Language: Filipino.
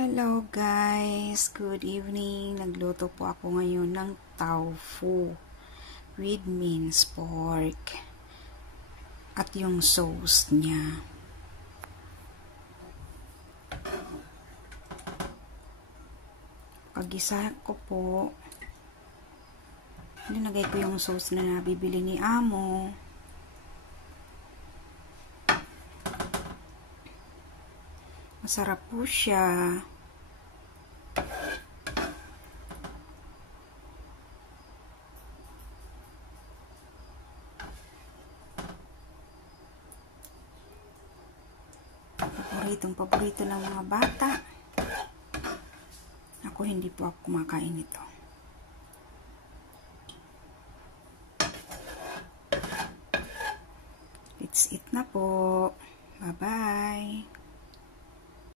Hello guys, good evening. Nagluto po ako ngayon ng tofu with minced pork at yung sauce niya. Pag-isa ko po, linagay ko yung sauce na nabibili ni Amo. Masarap po siya. Paborito ng mga bata. Ako hindi po ako kumakain nito. Let's eat na po. Bye-bye.